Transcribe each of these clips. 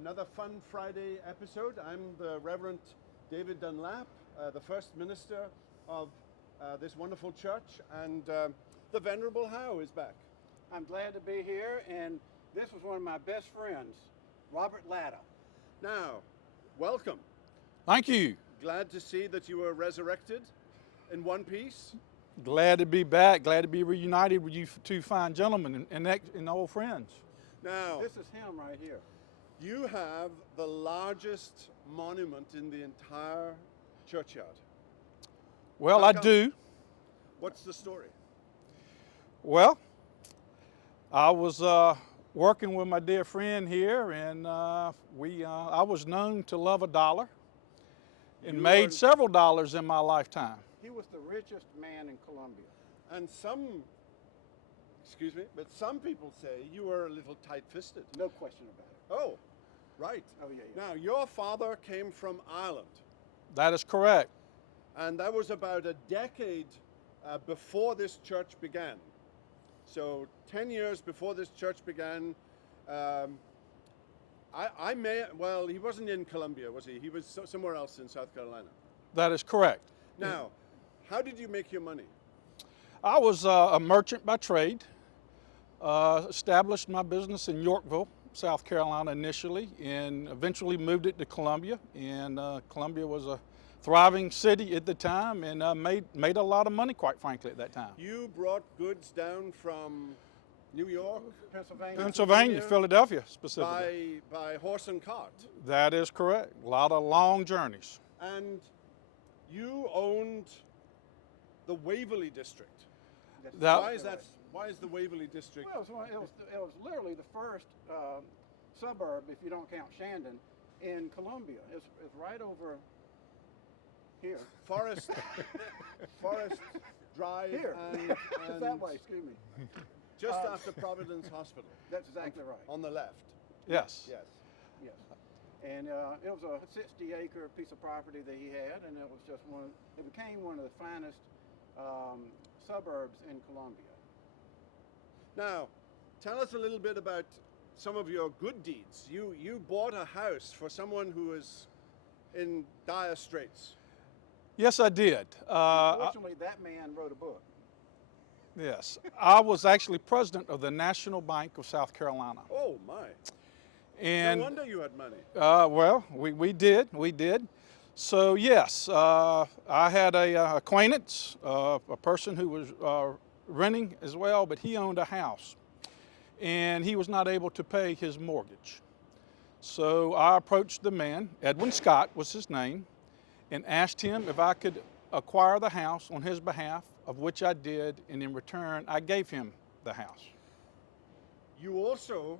another Fun Friday episode. I'm the Reverend David Dunlap, the first minister of this wonderful church, and the Venerable Howe is back. I'm glad to be here, and this was one of my best friends, Robert Latta. Now, welcome. Thank you. Glad to see that you were resurrected in one piece. Glad to be back. Glad to be reunited with you two fine gentlemen and old friends. Now, This is him right here. you have the largest monument in the entire churchyard. Well, How I come? do. What's the story? Well, I was working with my dear friend here, and I was known to love a dollar and You made were- several dollars in my lifetime. He was the richest man in Columbia. And some people say you were a little tight-fisted. No question about it. Oh, right. Oh, yeah. Now, your father came from Ireland, That is correct. and that was about a decade before this church began. So, 10 years before this church began, he wasn't in Columbia, was he? He was somewhere else in South Carolina. That is correct. Now, how did you make your money? I was a merchant by trade. Established my business in Yorkville, South Carolina initially, and eventually moved it to Columbia. And Columbia was a thriving city at the time, and made a lot of money, quite frankly, at that time. You brought goods down from New York, Pennsylvania, Philadelphia specifically. by horse and cart. That is correct. A lot of long journeys. And you owned the Waverly District. That- Why is that? Why is the Waverly District? Well, it was literally the first suburb, if you don't count Shandon, in Columbia. It's right over here. Forest Drive Here. and It's that way, excuse me. just after Providence Hospital That's exactly right. on the left. Yes. Yes. Yes. And it was a 60-acre piece of property that he had, and it was just it became one of the finest suburbs in Columbia. Now, tell us a little bit about some of your good deeds. You bought a house for someone who is in dire straits. Yes, I did. Fortunately, that man wrote a book. Yes. I was actually president of the National Bank of South Carolina. Oh my! And No wonder you had money. well, we did. So yes, I had a acquaintance, a person who was renting as well, but he owned a house, and he was not able to pay his mortgage. So I approached the man, Edwin Scott was his name, and asked him if I could acquire the house on his behalf, of which I did, and in return I gave him the house. You also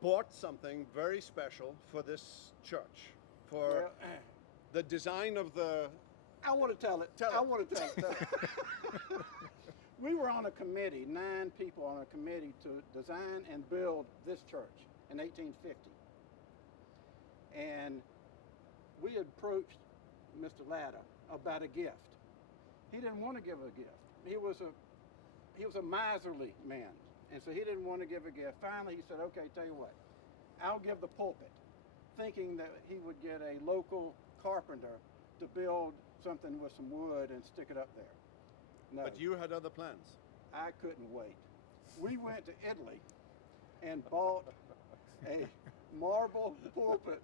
bought something very special for this church, for Well, the design of the. I want to tell it. Tell it. I want to tell it. We were on a committee, 9 people on a committee to design and build this church in 1850. And we approached Mr. Latta about a gift. He didn't want to give a gift. He was a miserly man, and so he didn't want to give a gift. Finally, he said, "Okay, tell you what, I'll give the pulpit," thinking that he would get a local carpenter to build something with some wood and stick it up there. No, But you had other plans. I couldn't wait. We went to Italy and bought a marble pulpit.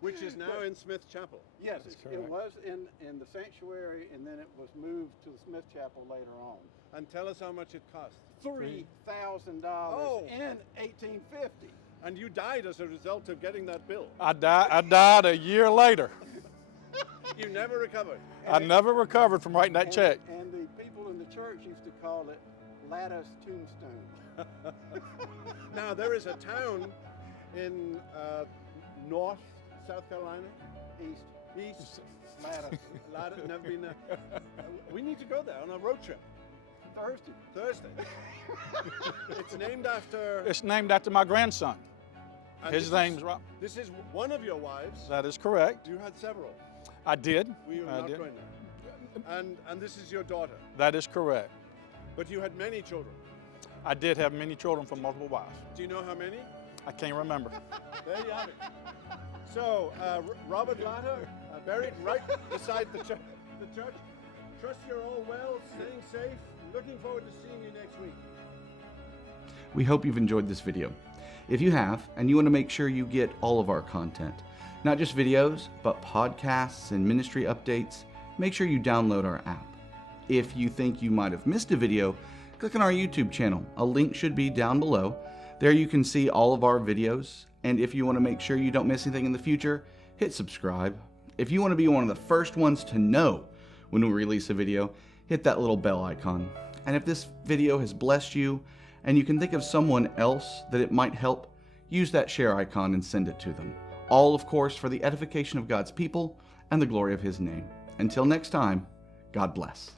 Which is now in Smith Chapel. Yes, That's it correct. was in the sanctuary, and then it was moved to the Smith Chapel later on. And tell us how much it cost. $3,000 Oh. in 1850. And you died as a result of getting that bill. I died a year later. You never recovered. I never recovered from writing that check. And the people in the church used to call it Latta's tombstone. Now, there is a town in North South Carolina, East. Latta. Never been there. We need to go there on a road trip. Thursday. It's named after. It's named after my grandson. and His this name's is- Rob. This is one of your wives. That is correct. You had several. I did. We are I not did. going there. And this is your daughter. That is correct. But you had many children. I did have many children from multiple wives. Do you know how many? I can't remember. There you have it. So, Robert Latta, buried right beside the church. Trust you're all well, staying safe. Looking forward to seeing you next week. We hope you've enjoyed this video. If you have, and you want to make sure you get all of our content, not just videos, but podcasts and ministry updates, make sure you download our app. If you think you might have missed a video, click on our YouTube channel. A link should be down below. There you can see all of our videos, and if you want to make sure you don't miss anything in the future, hit subscribe. If you want to be one of the first ones to know when we release a video, hit that little bell icon. And if this video has blessed you, and you can think of someone else that it might help, use that share icon and send it to them. All, of course, for the edification of God's people and the glory of His name. Until next time, God bless.